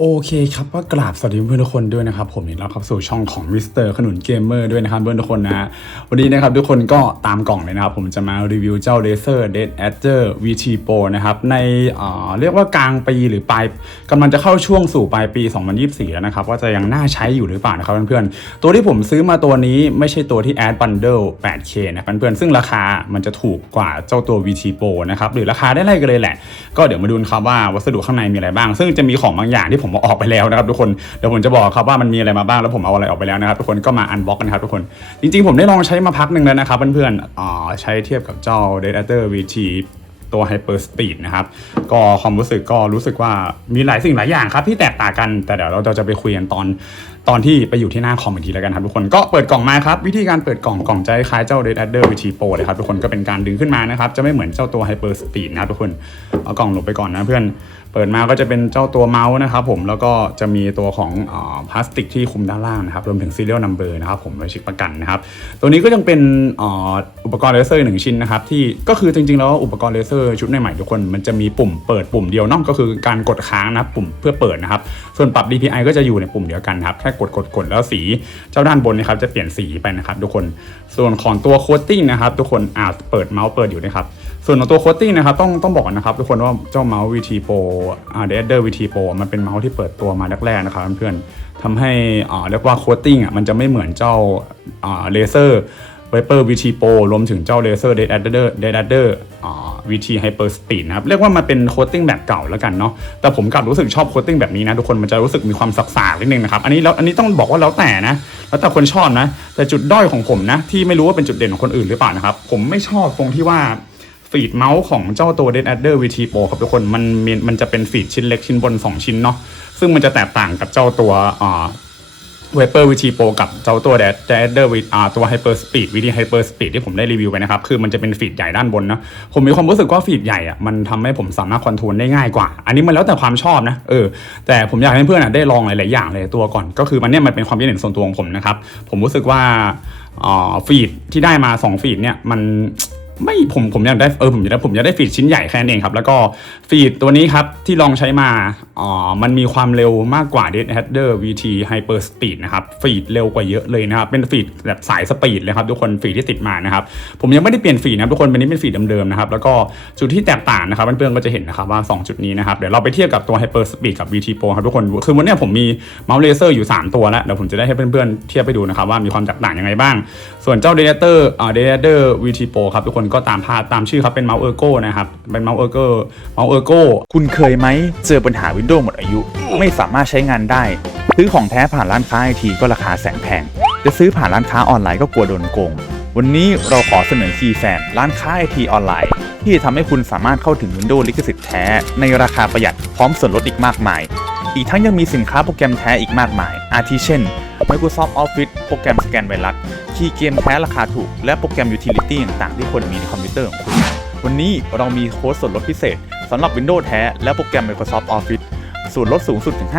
โอเคครับก็กราบสวัสดีเพื่อนทุกคนด้วยนะครับ ผมนี่เราเข้าสู่ช่องของมิสเตอร์ขนุนเกมเมอร์ด้วยนะครับเพื่อนทุกคนนะวันนี้นะครับทุกคนก็ตามกล่องเลยนะครับ ผมจะมารีวิวเจ้า Razer Dead Adder VT Pro นะครับในเอ่อเรียกว่ากลางปีหรือปลายกำลังจะเข้าช่วงสู่ปลายปี 2024 แล้วนะครับว่าจะยังน่าใช้อยู่หรือเปล่านะครับเพื่อนๆตัวที่ผมซื้อมาตัวนี้ไม่ใช่ตัวที่ Ad Bundle 8K นะเพื่อนๆซึ่งราคามันจะถูกกว่าเจ้าตัว VT Pro นะครับหรือราคาได้ไล่กันเลยแหละ ก็เดี๋ยวมาดูนครับว่าวัสดุข้างในมีอะไรบ้าง ซึ่งจะมีของบางอย่างที่ผมอาออกไปแล้วนะครับทุกคนเดี๋ยวผมจะบอกครับว่ามันมีอะไรมาบ้างแล้วผมเอาอะไรออกไปแล้วนะครับทุกคนก็มาอันบ็อกกันครับทุกคน จริงๆผมได้ลองใช้มาพักหนึ่งแล้วนะครับเพื่อนๆอ๋อใช้เทียบกับเจ้า d a t a VT ตัว Hyper Speed นะครับ ก็ความรู้สึกก็รู้สึกว่ามีหลายสิ่งหลายอย่างครับที่แตกต่างกัน แต่เดี๋ยวเราจะไปคุยกันตอน ตอนที่ไปอยู่ที่หน้าคอมอีกทีแล้วกันครับทุกคนก็เปิดกล่องมาครับวิธีการเปิดกล่องกล่องจะคล้ายเจ้า d a t a VT Pro เลยครับทุกคนก็เป็นการดึงขึ้นมานะครับจะไม่เหมือนเจ้าตัว Hyper Speed นะครับทุกคนเอากล่องลงไปก่อนนะเพื่อนเปิดมาก็จะเป็นเจ้าตัวเมาส์นะครับผมแล้วก็จะมีตัวของอาพลาสติกที่คุมด้านล่างนะครับรวมถึง serial number นะครับผมไว้ช็คประกันนะครับตัวนี้ก็ยังเป็นอ,อุปกรณ์เลเซอร์หนึ่งชิ้นนะครับที่ก็คือจริงๆแล้วอุปกรณ์เลเซอร์ชุดใหม่ๆทุกคนมันจะมีปุ่มเปิดปุ่มเดียวนอกก็คือการกดค้างนะปุ่มเพื่อเปิดนะครับส่วนปรับ DPI ก็จะอยู่ในปุ่มเดียวกันครับแค่กดกดกดแล้วสีเจ้าด้านบนนะครับจะเปลี่ยนสีไปนะครับทุกคนส่วนของตัวโคตติ้งนะครับทุกคนอาจเปิดเมาส์เปิดอยู่นะครับส่วนของตัวโคตติ้งนะครับต้องต้องบอกนะครับทุกคนว่าเจ้าเมาส์ VT Pro อ่า d a d e r VT Pro มันเป็นเมาส์ที่เปิดตัวมาแรกๆนะครับเพื่อนๆทำให้อ่าเรียกว่าโคตติ้งอะมันจะไม่เหมือนเจ้าอ่าเลเซอร์ Viper VT Pro รวมถึงเจ้า Laser Dead Adder Dead Adder อ่า VT Hyper Speed นะครับ เรียกว่ามันเป็นโคตติ้งแบบเก่าแล้วกันเนาะแต่ผมกลับรู้สึกชอบโคตติ้งแบบนี้นะ ทุกคนมันจะรู้สึกมีความสักสากนิดนึงนะครับ อันนี้แล้วอันนี้ต้องบอกว่าแล้วแต่นะ แล้วแต่คนชอบนะ แต่จุดด้อยของผมนะ ที่ไม่รู้ว่าเป็นจุดเด่นของคนอื่นหรือเปล่านะครับ ผมไม่ชอบตรงที่ว่าฟีดเมาส์ของเจ้าตัว Dead Adder VT Pro ครับทุกคนมันมีมันจะเป็นฟีดชิ้นเล็กชิ้นบน 2 ชิ้นเนาะซึ่งมันจะแตกต่างกับเจ้าตัว อ่า Viper VT Pro กับเจ้าตัว Dead Adder VT อ่าตัว Hyper Speed VT Hyper Speed ที่ผมได้รีวิวไปนะครับ คือมันจะเป็นฟีดใหญ่ด้านบนนะผมมีความรู้สึกว่าฟีดใหญ่อะมันทำให้ผมสามารถคอนโทรลได้ง่ายกว่า อันนี้มันแล้วแต่ความชอบนะเออแต่ผมอยากให้เพื่อนอะได้ลองหลาย ๆ อย่างเลยตัวก่อน ก็คือมันเนี่ยมันเป็นความคิดเห็นส่วนตัวของผมนะครับผมรู้สึกว่าอ่าฟีดที่ได้มา 2 ฟีดเนี่ยมัน ไม่ผมผมอยากได้เออผมอยากได้ผมอยากได้ฟีดชิ้นใหญ่แค่นั้นเองครับ แล้วก็ฟีดตัวนี้ครับที่ลองใช้มาอ๋อมันมีความเร็วมากกว่า Dead Adder VT Hyper Speed นะครับฟีดเร็วกว่าเยอะเลยนะครับ เป็นฟีดแบบสายสปีดเลยครับทุกคนฟีดที่ติดมานะครับ ผมยังไม่ได้เปลี่ยนฟีดนะครับทุกคนเป็นนี้เป็นฟีดเดิมๆนะครับ แล้วก็จุดที่แตกต่างนะครับเพื่อนๆก็จะเห็นนะครับว่า 2 จุดนี้นะครับเดี๋ยวเราไปเทียบกับตัว Hyper Speed กับ VT Pro ครับทุกคนคือวันนี้ผมมีเมาส์เลเซอร์อยู่ 3 ตัวแล้วเดี๋ยวผมจะได้ให้เพื่อนๆเทียบไปดูนะครับว่ามีความแตกต่างยังไงบ้าง ส่วนเจ้า d a t a r อ่า d a t a r VT Pro ครับทุกคนก็ตามภาพตามชื่อครับเป็นเมาส์เออร์โก้นะครับเป็นเมาส์เออร์โก้เมาส์เออร์โก้คุณเคยไหมเจอปัญหาวินโดว์หมดอายุ ไม่สามารถใช้งานได้ซื้อของแท้ผ่านร้านค้าไอทีก็ราคาแสนแพงจะซื้อผ่านร้านค้าออนไลน์ก็กลัวโดนโกงวันนี้เราขอเสนอคีย์แฟนร้านค้าไอทีออนไลน์ ที่จะทำให้คุณสามารถเข้าถึงวินโดว์ลิขสิทธิ์แท้ ในราคาประหยัดพร้อมส่วนลดอีกมากมาย อีกทั้งยังมีสินค้าโปรแกรมแท้อีกมากมาย อาทิเช่น Microsoft Office โปรแกรมสแกนไวรัสคีย์เกมแท้ราคาถูก และโปรแกรมยูทิลิตี้ต่างๆ ที่ควรมีในคอมพิวเตอร์ของคุณ วันนี้เรามีโค้ดส่วนลดพิเศษสำหรับ Windows แท้และโปรแกรม Microsoft Office ส่วนลดสูงสุดถึง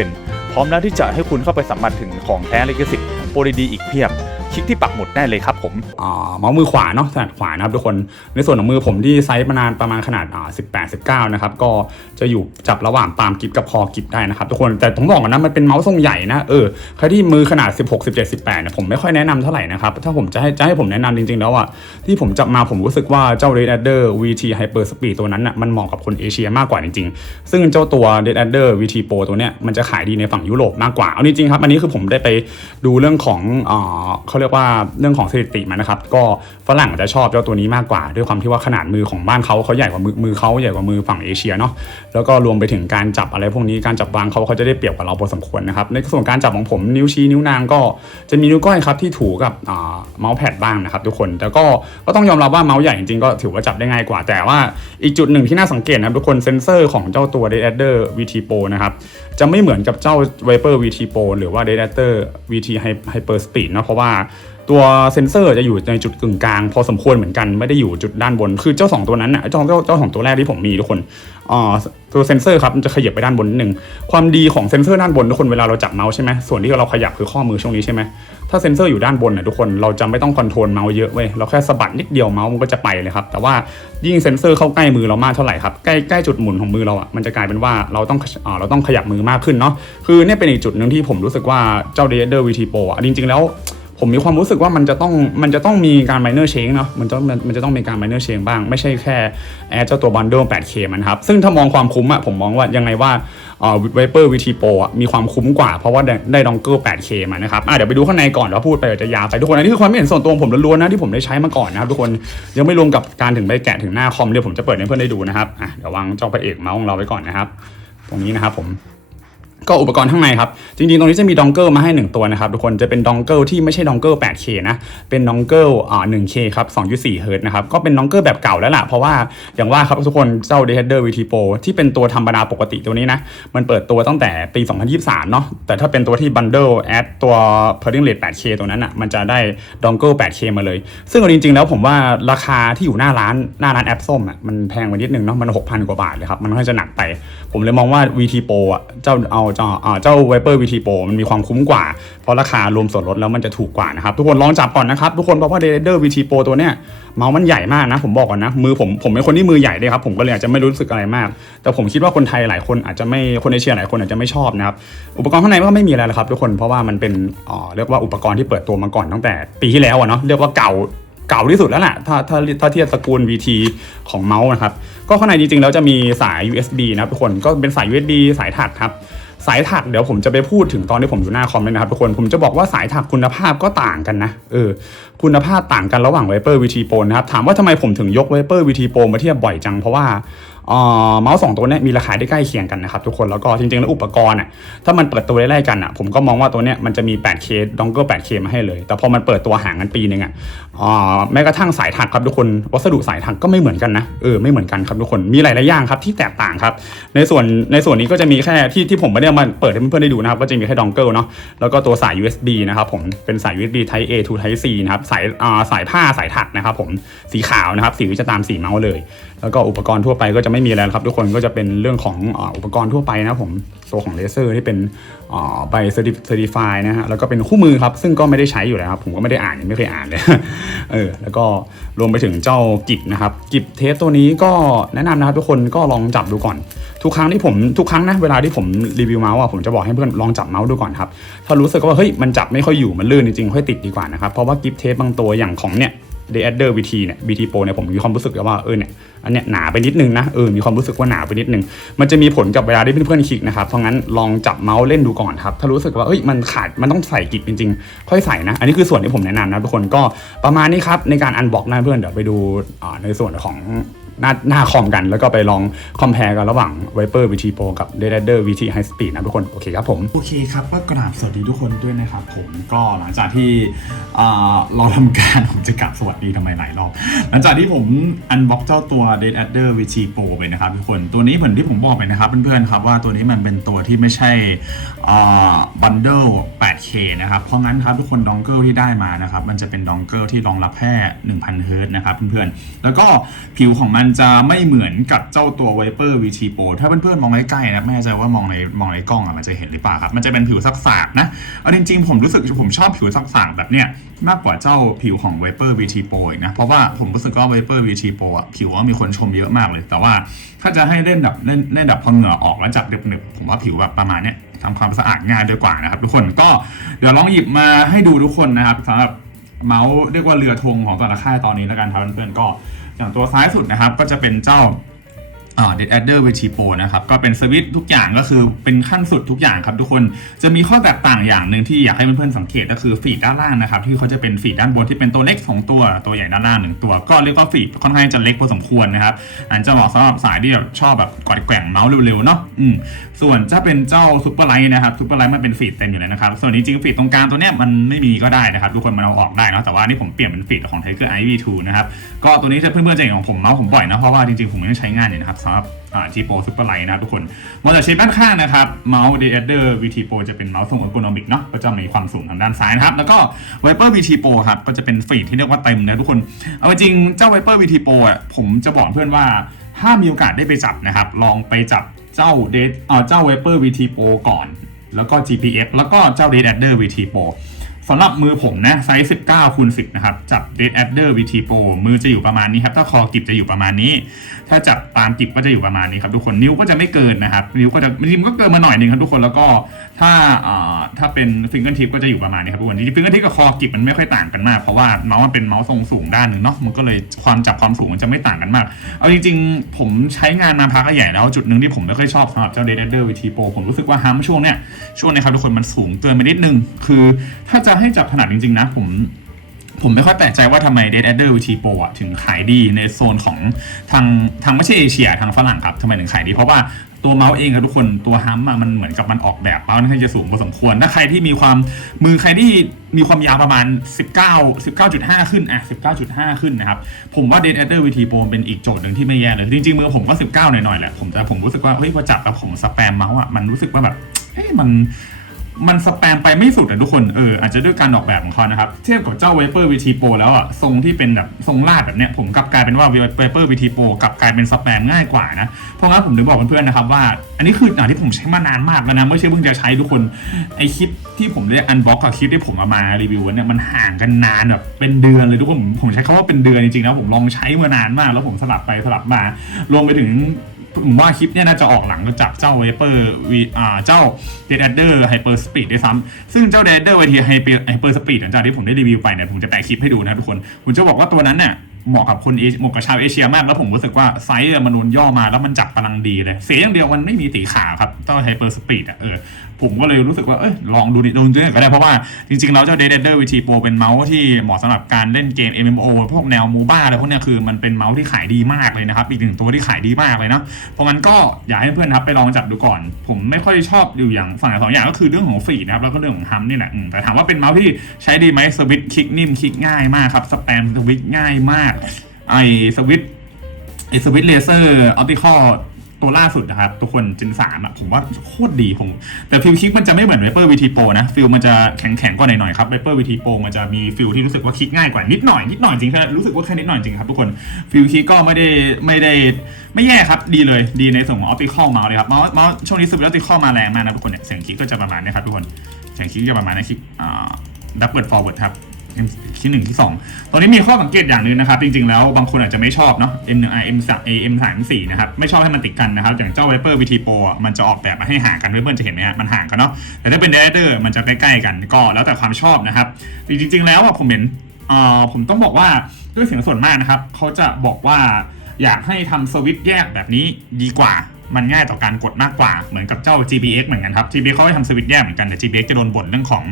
50%พร้อมแล้วที่จะให้คุณเข้าไปสัมผัสถึงของแท้ลิขสิทธิ์โปรดีๆอีกเพียบ คลิกที่ปักหมุดได้เลยครับผมอ่าเมาส์มือขวาเนาะถนัดขวานะครับทุกคนในส่วนของมือผมที่ไซส์มานานประมาณขนาดอ่า18 19นะครับก็จะอยู่จับระหว่างปามกิฟกับคอกิฟได้นะครับทุกคนแต่ผมบอกก่อนนะมันเป็นเมาส์ทรงใหญ่นะเออใครที่มือขนาด 16 17 18เนี่ยผมไม่ค่อยแนะนำเท่าไหร่นะครับถ้าผมจะให้จะให้ผมแนะนำจริงๆแล้วอะที่ผมจับมาผมรู้สึกว่าเจ้า Red Adder VT Hyper Speed ตัวนั้นอะมันเหมาะกับคนเอเชียมากกว่าจริงๆ ซึ่งเจ้าตัว Red Adder VT Pro ตัวเนี้ยมันจะขายดีในฝั่งยุโรปมากกว่าเอาจริงๆครับอันนี้คือผมได้ไปดูเรื่องของอ่าเขาเรียกียกว่าเรื่องของสถิติมานะครับ ก็ฝรั่งจะชอบเจ้าตัวนี้มากกว่า ด้วยความที่ว่าขนาดมือของบ้านเขาเขาใหญ่กว่ามือมือเขาใหญ่กว่ามือฝั่งเอเชียเนาะแล้วก็รวมไปถึงการจับอะไรพวกนี้การจับวางเขาเขาจะได้เปรียบกว่าเราพอสมควรนะครับในส่วนการจับของผมนิ้วชี้นิ้วนางก็จะมีนิ้วก้อยครับที่ถูกับเมาส์แพดบ้างนะครับทุกคนแต่ก็ก็ต้องยอมรับว่าเมาส์ใหญ่จริงๆก็ถือว่าจับได้ง่ายกว่า แต่ว่าอีกจุดหนึ่งที่น่าสังเกตนะครับทุกคนเซนเซอร์ของเจ้าตัว d a d e r VT Pro นะครับจะไม่เหมือนกับเจ้า Viper VT Pro หรือว่า d a d e r VT Hyper Speed นะเพราะว่า ตัวเซนเซอร์จะอยู่ในจุดกึ่งกลาง พอสมควรเหมือนกันไม่ได้อยู่จุดด้านบน คือเจ้าสองตัวนั้นน่ะเจ้าเจ้าเจ้าของตัวแรกที่ผมมีทุกคนอ่าตัวเซนเซอร์ครับมันจะขยับไปด้านบนนิดนึงความดีของเซนเซอร์ด้านบนทุกคนเวลาเราจับเมาส์ใช่ไหมส่วนที่เราขยับคือข้อมือช่วงนี้ใช่ไหมถ้าเซนเซอร์อยู่ด้านบนน่ะทุกคนเราจะไม่ต้องคอนโทรลเมาส์เยอะเว้ยเราแค่สะบัดนิดเดียวเมาส์มันก็จะไปเลยครับแต่ว่ายิ่งเซนเซอร์เข้าใกล้มือเรามากเท่าไหร่ครับใกล้ใกล้จุดหมุนของมือเราอะมันจะกลายเป็นว่าเราต้องอ่าเราต้องขยับมือมากขึ้นเนาะคือเนี่ยเป็นอีกจุดหนึ่งที่ผมรู้สึกว่าเจ้า d e เดอร์ VT Pro อะจริงๆแล้ว ผมมีความรู้สึกว่ามันจะต้องมันจะต้องมีการ minor change เนาะมันจะมันมันจะต้องมีการ minor change บ้าง ไม่ใช่แค่แอดเจ้าตัว bundle 8K มันครับ ซึ่งถ้ามองความคุ้มอะผมมองว่ายังไงว่าเอ่อ Viper VT Pro อะมีความคุ้มกว่าเพราะว่าได้ได้ดองเกิล 8K มานะครับอะเดี๋ยวไปดูข้างในก่อนแล้วพูดไปจะยาวไปทุกคนอันนี้คือความเห็นส่วนตัวของผมล้วนๆนะที่ผมได้ใช้มาก่อนนะครับทุกคนยังไม่รวมกับการถึงไปแกะถึงหน้าคอมเดี๋ยวผมจะเปิดให้เพื่อนได้ดูนะครับอะเดี๋ยววางเจ้าพระเอกเมาส์ของเราไว้ก่อนนะครับตรงนี้นะครับผม ก็อุปกรณ์ข้างในครับ จริงๆ ตรงนี้จะมีดองเกิลมาให้ 1 ตัวนะครับ ทุกคนจะเป็นดองเกิลที่ไม่ใช่ดองเกิล 8K นะ เป็นดองเกิลอ่า 1K ครับ 2.4เฮิร์ตนะครับ ก็เป็นดองเกิลแบบเก่าแล้วล่ะ เพราะว่าอย่างว่าครับทุกคนเจ้า d e h e a d e r VT Pro ที่เป็นตัวธรรมดาปกติตัวนี้นะ มันเปิดตัวตั้งแต่ปี 2023 เนาะแต่ถ้าเป็นตัวที่ Bundle Add ตัว Pairing Rate 8K ตัวนั้นอะมันจะได้ดองเกิล 8K มาเลย ซึ่งจริงๆ แล้วผมว่าราคาที่อยู่หน้าร้านหน้าร้านแอปส้มอะมันแพงไปนิดนึงเนาะมัน6,000กว่าบาทเลยครับมันค่อนข้างจะหนักไป ผมเลยมองว่า VT Pro อะเจ้าเอาเจ้าเจ้า Viper VT Pro มันมีความคุ้มกว่า เพราะราคารวมส่วนลดแล้วมันจะถูกกว่านะครับ ทุกคนลองจับก่อนนะครับ ทุกคนเพราะว่า d e r a d e r VT Pro ตัวเนี้ยเมาส์มันใหญ่มากนะ ผมบอกก่อนนะ มือผมผมเป็นคนที่มือใหญ่ด้วยครับ ผมก็เลยอาจจะไม่รู้สึกอะไรมาก แต่ผมคิดว่าคนไทยหลายคนอาจจะไม่คนเอเชียหลายคนอาจจะไม่ชอบนะครับอุปกรณ์ข้างในก็ไม่มีอะไรหรอกครับ ทุกคนเพราะว่ามันเป็นอ่าเรียกว่าอุปกรณ์ที่เปิดตัวมาก่อนตั้งแต่ปีที่แล้วอะเนาะเรียกว่าเก่าเก่าที่สุดแล้วแหละถ้าถ้าถ้าเทียบตระกูล VT ของเมาส์นะครับ ก็ข้างในจริงๆ แล้วจะมีสาย USB นะทุกคน ก็เป็นสาย USB สายถักครับ สายถักเดี๋ยวผมจะไปพูดถึงตอนที่ผมอยู่หน้าคอมเลยนะครับทุกคนผมจะบอกว่าสายถักคุณภาพก็ต่างกันนะเออคุณภาพต่างกันระหว่างไวเปอร์วีทีโปนะครับถามว่าทำไมผมถึงยกไวเปอร์วีทีโปมาเทียบบ่อยจังเพราะว่า เมาส์สองตัวนี้มีราคาที่ใกล้เคียงกันนะครับทุกคนแล้วก็จริงๆแล้วอุปกรณ์อะถ้ามันเปิดตัวไล่ๆกันอะผมก็มองว่าตัวนี้มันจะมี 8K ดองเกิล 8K มาให้เลย แต่พอมันเปิดตัวห่างกันปีนึงอะแม้กระทั่งสายถักครับทุกคนวัสดุสายถักก็ไม่เหมือนกันนะเออไม่เหมือนกันครับทุกคนมีหลายๆอย่างครับที่แตกต่างครับในส่วนในส่วนนี้ก็จะมีแค่ที่ที่ผมไม่ได้มาเปิดให้เพื่อนๆได้ดูนะครับก็จะมีแค่ดองเกิลเนาะแล้วก็ตัวสาย USB นะครับผมเป็นสาย USB Type A to Type C นะครับสายสายผ้าสายถักนะครับผมสีขาวนะครับสีจะตามสีเมาส์เลย แล้วก็อุปกรณ์ทั่วไปก็จะไม่มีอะไรแล้วครับ ทุกคนก็จะเป็นเรื่องของอุปกรณ์ทั่วไปนะผมตัวของเลเซอร์ที่เป็นใบเซอร์ติฟายนะฮะแล้วก็เป็นคู่มือครับ ซึ่งก็ไม่ได้ใช้อยู่แล้วครับ ผมก็ไม่ได้อ่านยังไม่เคยอ่านเลยเออแล้วก็รวมไปถึงเจ้ากิบนะครับ กิบเทสตัวนี้ก็แนะนำนะครับทุกคนก็ลองจับดูก่อน ทุกครั้งที่ผมทุกครั้งนะเวลาที่ผมรีวิวเมาส์อะผมจะบอกให้เพื่อนลองจับเมาส์ดูก่อนครับถ้ารู้สึกว่าเฮ้ยมันจับไม่ค่อยอยู่มันลื่นจริงๆค่อยติดดีกว่านะครับเพราะว่ากิฟเทสบางตัวอย่างของเนี่ย d e a d e r VT เนี่ย VT Pro เนี่ยผมมีความรู้สึกว่าเออเนี่ยอันเนี้ยหนาไปนิดนึงนะเออมีความรู้สึกว่าหนาไปนิดนึง มันจะมีผลกับเวลาที่เพื่อนๆคลิกนะครับเพราะงั้นลองจับเมาส์เล่นดูก่อนครับถ้ารู้สึกว่าเอ้ยมันขาดมันต้องใส่กิบจริงๆ ค่อยใส่นะ อันนี้คือส่วนที่ผมแนะนำนะทุกคนก็ประมาณนี้ครับในการอันบ็อกนะเพื่อนเดี๋ยวไปดูในส่วนของ หน้าหน้าคอมกันแล้วก็ไปลองคอมเพลกันระหว่าง Viper VT Pro กับ d e a d e r VT High Speed นะทุกคน โอเคครับผม โอเคครับก็กราบสวัสดีทุกคนด้วยนะครับผมก็หลังจากที่เราทำการผมจะกลับสวัสดีทำไมหลายรอบ หลังจากที่ผมอันบ็อกเจ้าตัว d e a d e r VT Pro ไปนะครับทุกคนตัวนี้เหมือนที่ผมบอกไปนะครับเพื่อนๆครับว่าตัวนี้มันเป็นตัวที่ไม่ใช่บันเดิล 8K นะครับเพราะงั้นครับทุกคนดองเกิลที่ได้มานะครับมันจะเป็นดองเกิลที่รองรับแค่1,000เฮิร์ตนะครับเพื่อนๆแล้วก็ผิวของมันจะไม่เหมือนกับเจ้าตัว Viper VT Pro ถ้าเพื่อนๆมองใกล้ๆนะ ไม่แน่ใจว่ามองในมองในกล้องอะมันจะเห็นหรือเปล่าครับ มันจะเป็นผิวซักๆนะ เอาจริงๆ ผมรู้สึกผมชอบผิวซักๆแบบเนี้ยมากกว่าเจ้าผิวของ Viper VT Pro อีกนะ เพราะว่าผมรู้สึกว่า Viper VT Pro อะผิวว่ามีคนชมเยอะมากเลย แต่ว่าถ้าจะให้เล่นแบบเล่นเล่นแบบพอเหงื่อออกแล้วจับหนึบๆผมว่าผิวแบบประมาณเนี้ยทำความสะอาดง่ายด้วยกว่านะครับทุกคนก็เดี๋ยวลองหยิบมาให้ดูทุกคนนะครับสำหรับเมาส์เรียกว่าเรือธงของแต่ละค่ายตอนนี้แล้วกันครับเพื่อนๆก็ อย่างตัวซ้ายสุดนะครับก็จะเป็นเจ้า อ่า Dead Adder VT Pro นะครับ ก็เป็นสวิตทุกอย่างก็คือเป็นขั้นสุดทุกอย่างครับทุกคนจะมีข้อแตกต่างอย่างหนึ่งที่อยากให้เพื่อนๆสังเกตก็คือฟีดด้านล่างนะครับ ที่เขาจะเป็นฟีดด้านบนที่เป็นตัวเล็กสองตัว ตัวใหญ่ด้านล่างหนึ่งตัว ก็เรียกว่าฟีดค่อนข้างจะเล็กพอสมควรนะครับอันจะเหมาะสำหรับสายที่แบบชอบแบบกอดแกว่งเมาส์เร็วๆเนาะอืมส่วนถ้าเป็นเจ้าซูเปอร์ไลท์นะครับซูเปอร์ไลท์มันเป็นฟีดเต็มอยู่แล้วนะครับส่วนนี้จริงๆฟีดตรงกลางตัวเนี้ยมันไม่มีก็ได้นะครับทุกคนมันเอาออกได้นะแต่ว่านี่ผมเปลี่ยนเป็นฟีดของ Tiger IV2 นะครับก็ตัวนี้ถ้าเพื่อนๆจะเห็นของผมเนาะผมบ่อยนะเพราะว่าจริงๆผมยังใช้งานอยู่นะครับสำหรับอ่า G Pro Super Light นะครับทุกคนมาจากชฟด้านข้างนะครับเมาส์ d e a d e r VT Pro จะเป็นเมาส์ทรง ergonomic เนาะก็จะมีความสูงทางด้านซ้ายนะครับ แล้วก็ Viper VT Pro ครับก็จะเป็นฟีดที่เรียกว่าเต็มนะทุกคน เอาจริงเจ้า Viper VT Pro อะผมจะบอกเพื่อนว่าถ้ามีโอกาสได้ไปจับนะครับ ลองไปจับเจ้าเดเอ่อเจ้า Viper VT Pro ก่อน แล้วก็ GPS แล้วก็เจ้า Dead Adder VT Pro สำหรับมือผมนะไซส์ 19คูณ10 นะครับ จับ Dead Adder VT Pro มือจะอยู่ประมาณนี้ครับ ถ้าคอกิบจะอยู่ประมาณนี้ ถ้าจับปานกิบก็จะอยู่ประมาณนี้ครับทุกคนนิ้วก็จะไม่เกินนะครับ นิ้วก็จะนิ้วก็เกินมาหน่อยหนึงครับทุกคนแล้วก็ถ้าถ้าเป็นฟิงเกิลทิปก็จะอยู่ประมาณนี้ครับทุกคนจริงๆฟิงเกิลทิปกับคอกิบมันไม่ค่อยต่างกันมาก เพราะว่าเมาส์มันเป็นเมาส์ทรงสูงด้านหนึ่งเนาะมันก็เลยความจับความสูงมันจะไม่ต่างกันมาก เอาจริงๆ ผมใช้งานมาพักใหญ่แล้วจุดหนึ่งที่ผมไม่ค่อยชอบสำหรับเจ้า Dead Adder VT Pro ผมรู้สึกว่าฮัมช่วงเนี้ยช่วงนี้ครับทุกคนมันสูงเกินไปนิดนึงคือ ถ้าจะให้จับถนัดจริงๆนะผม ผมไม่ค่อยแปลกใจว่าทำไม Dead Adder VT Pro อะถึงขายดีในโซนของทางทางไม่ใช่เอเชียทางฝรั่งครับทำไมถึงขายดี เพราะว่าตัวเมาส์เองครับทุกคนตัวฮัมอะมันเหมือนกับมันออกแบบเมาส์ค่อนข้าจะสูงพอสมควร ถ้าใครที่มีความมือใครที่มีความยาวประมาณ 19 19.5 ขึ้นอะ19.5 ขึ้นนะครับ ผมว่า Dead Adder VT Pro เป็นอีกโจทย์หนึ่งที่ไม่แย่เลย จริงๆมือผมก็ 19 หน่อยๆแหละผมแต่ผมรู้สึกว่าเฮ้ยพอจับแล้วผมสแปมเมาส์อะมันรู้สึกว่าแบบเฮ้ยมัน มันสแปมไปไม่สุดอะทุกคนเอออาจจะด้วยการออกแบบของเขานะครับ เทียบกับเจ้า Viper VT Pro แล้วอะทรงที่เป็นแบบทรงลาดแบบเนี้ยผมกลับกลายเป็นว่า Viper VT Pro กลับกลายเป็นสแปมง่ายกว่านะ เพราะงั้นผมถึงบอกเพื่อนๆนะครับว่า อันนี้คืออย่างที่ผมใช้มานานมากแล้วนะไม่ใช่เพิ่งจะใช้ทุกคนไอคลิปที่ผมได้อันบ็อกกับคลิปที่ผมเอามารีวิวเนี่ยมันห่างกันนานแบบเป็นเดือนเลยทุกคนผมผมใช้คำว่าเป็นเดือนจริงๆนะผมลองใช้มานานมาก แล้วผมสลับไปสลับมารวมไปถึง ผมว่าคลิปเนี่ยน่าจะออกหลังจากเจ้าเวเปอร์วีอ่าเจ้าเดดเดอร์ไฮเปอร์สปีดด้วยซ้ำซึ่งเจ้าเดดเดอร์ไวทีไฮเปอร์สปีดหลังจากที่ผมได้รีวิวไปเนี่ยผมจะแปะคลิปให้ดูนะทุกคนผมจะบอกว่าตัวนั้นเนี่ยเหมาะกับคนเอเหมาะกับชาวเอเชียมาก แล้วผมรู้สึกว่าไซส์มันนูนย่อมาแล้วมันจับพลังดีเลย เสียอย่างเดียวมันไม่มีตีขาวครับเจ้า Hyper Speed อะเออ ผมก็เลยรู้สึกว่าเอ้ยลองดูดิลองดูหน่อยก็ได้เพราะว่าจริงๆแล้วเจ้า Dead Adder VT Pro เป็นเมาส์ที่เหมาะสำหรับการเล่นเกม MMO พวกแนวมูบ้าอะไรพวกเนี้ยคือมันเป็นเมาส์ที่ขายดีมากเลยนะครับ อีกหนึ่งตัวที่ขายดีมากเลยเนาะเพราะงั้นก็อยากให้เพื่อนครับไปลองจับดูก่อน ผมไม่ค่อยชอบอยู่อย่างฝั่งสองอย่างก็คือเรื่องของฟีดนะครับแล้วก็เรื่องของฮัมนี่แหละแต่ถามว่าเป็นเมาส์ที่ใช้ดีไหมสวิตช์คลิกนิ่มคลิกง่ายมากครับสแปมสวิตช์ง่ายมากไอสวิตช์ไอสวิตเลเซอร์ออปติคอล ตัวล่าสุดนะครับ ทุกคนจินสามอะผมว่าโคตรดีผม แต่ฟิลคลิกมันจะไม่เหมือน Viper VT Pro นะฟิลมันจะแข็งแข็งๆกว่าหน่อยๆครับ Viper VT Pro มันจะมีฟิลที่รู้สึกว่าคลิกง่ายกว่านิดหน่อยนิดหน่อยจริงแค่รู้สึกว่าแค่นิดหน่อยจริงครับทุกคนฟิลคลิกก็ไม่ได้ไม่ได้ไม่แย่ครับดีเลยดีในส่วนของออปติคอลเมาส์เลยครับเมาส์เมาส์ช่วงนี้สวิตออปติคอลมาแรงมากนะทุกคนเนี่ยเสียงคลิกก็จะประมาณนี้ครับทุกคนเสียงคลิกจะประมาณนี้คลิกอ่าดับเบิลฟอร์เวิร์ดครับ ที่หนึ่งที่สองตอนนี้มีข้อสังเกตอย่างหนึ่งนะครับ จริงๆ แล้วบางคนอาจจะไม่ชอบเนาะ M 1 M 3 A M 3 4นะครับ ไม่ชอบให้มันติดกันนะครับ อย่างเจ้า Viper VT Pro มันจะออกแบบมาให้ห่างกันเพื่อนๆจะเห็นไหมฮะมันห่างกันเนาะ แต่ถ้าเป็น d a d e r มันจะใกล้ๆกันก็แล้วแต่ความชอบนะครับ จริงๆ แล้วผมเห็นเอ่อผมต้องบอกว่าด้วยเสียงส่วนมากนะครับเขาจะบอกว่าอยากให้ทำสวิตช์แยกแบบนี้ดีกว่า มันง่ายต่อการกดมากกว่าเหมือนกับเจ้า GBX เหมือนกันครับ GBX เขาให้ทำสวิตช์แยกเหมือนกันแต่ GBX จะโดนบ่นเรื่องของ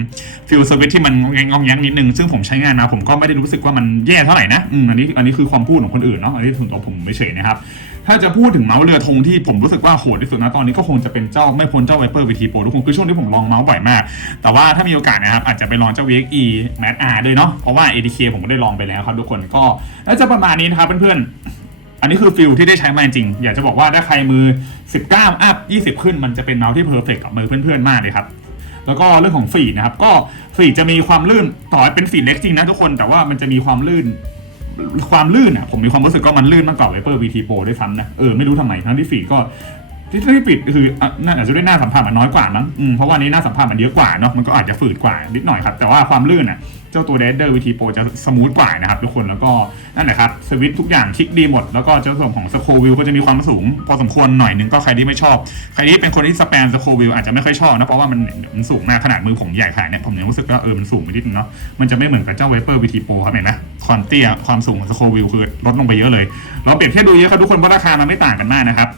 ฟิลสวิตช์ที่มันงองแงงนิดนึง ซึ่งผมใช้งานมาผมก็ไม่ได้รู้สึกว่ามันแย่เท่าไหร่นะอืมอันนี้อันนี้คือความพูดของคนอื่นเนาะอันนี้ส่วนตัวผมไม่เฉยนะครับถ้าจะพูดถึงเมาส์เรือธงที่ผมรู้สึกว่าโหดที่สุดนะตอนนี้ก็คงจะเป็นเจ้าไม่พ้นเจ้า Viper VT Pro ทุกคนคือช่วงที่ผมลองเมาส์บ่อยมาก แต่ว่าถ้ามีโอกาสนะครับอาจจะไปลองเจ้า VXE Max R ด้วยเนาะเพราะว่า ADK ผมก็ได้ลองไปแล้วครับทุกคนก็น่าจะประมาณนี้นะครับเพื่อนๆ อันนี้คือฟิลที่ได้ใช้มาจริง อยากจะบอกว่าถ้าใครมือ 19 อัพ 20 ขึ้น มันจะเป็นเมาส์ที่เพอร์เฟกกับมือเพื่อนๆ มากเลยครับ แล้วก็เรื่องของฟีนะครับ ก็ฟีจะมีความลื่น ต่อเป็นฟีเล็กจริงนะทุกคน แต่ว่ามันจะมีความลื่น ความลื่นอะ ผมมีความรู้สึกว่ามันลื่นมากกว่า Viper VT Pro ด้วยซ้ำนะ เออ ไม่รู้ทำไมทั้งที่ฟีก็ที่ที่ปิดคืออะน่าอาจจะด้วยหน้าสัมผัสมันน้อยกว่ามั้งเพราะว่านี้หน้าสัมผัสมันเยอะกว่าเนาะ มันก็อาจจะฝืดกว่านิดหน่อยครับ แต่ว่าความลื่นอะ เจ้าตัว d a d d e r VT Pro จะสมูทกว่านะครับทุกคนแล้วก็นั่นแหละครับสวิตทุกอย่างคลิกดีหมด แล้วก็เจ้าส่วนของสโควิลก็จะมีความสูง พอสมควรหน่อยนึงก็ใครที่ไม่ชอบ ใครที่เป็นคนที่สแปมสโควิลอาจจะไม่ค่อยชอบนะเพราะว่ามันมันสูงมากขนาดมือผมใหญ่ขนาดเนี้ยผมยังรู้สึกว่าเออมันสูงไปนิดนึงเนาะมันจะไม่เหมือนกับเจ้า Viper VT Pro ครับเห็นไหมความเตี้ยความสูงของสโควิลคือลดลงไปเยอะเลยเราเปรียบเทียบดูเยอะครับทุกคนเพราะราคามันไม่ต่างกันมากนะครับ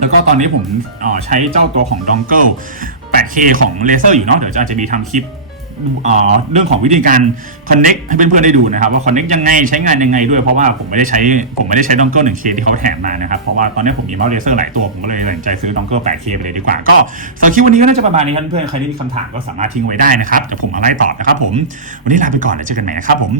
แล้วก็ตอนนี้ผมออใช้เจ้าตัวของ Dongle 8K ของ Laser อยู่เนาะเดี๋ยวจะอาจจะมีทำคลิป เรื่องของวิธีการ Connect ให้เพื่อนๆได้ดูนะครับ ว่า Connect ยังไงใช้งานยังไงด้วยเพราะว่าผมไม่ได้ใช้ผมไม่ได้ใช้ดองเกิลหนึ่งเคที่เขาแถมมานะครับ เพราะว่าตอนนี้ผมมีเมาส์เลเซอร์หลายตัว ผมก็เลยตัดสินใจซื้อดองเกิลแปดเคไปเลยดีกว่า ก็สำหรับคลิปวันนี้ก็น่าจะประมาณนี้ครับเพื่อนๆใครที่มีคำถามก็สามารถทิ้งไว้ได้นะครับเดี๋ยวผมมาไล่ตอบนะครับผมวันนี้ลาไปก่อนแล้วเจอกันใหม่นะครับผม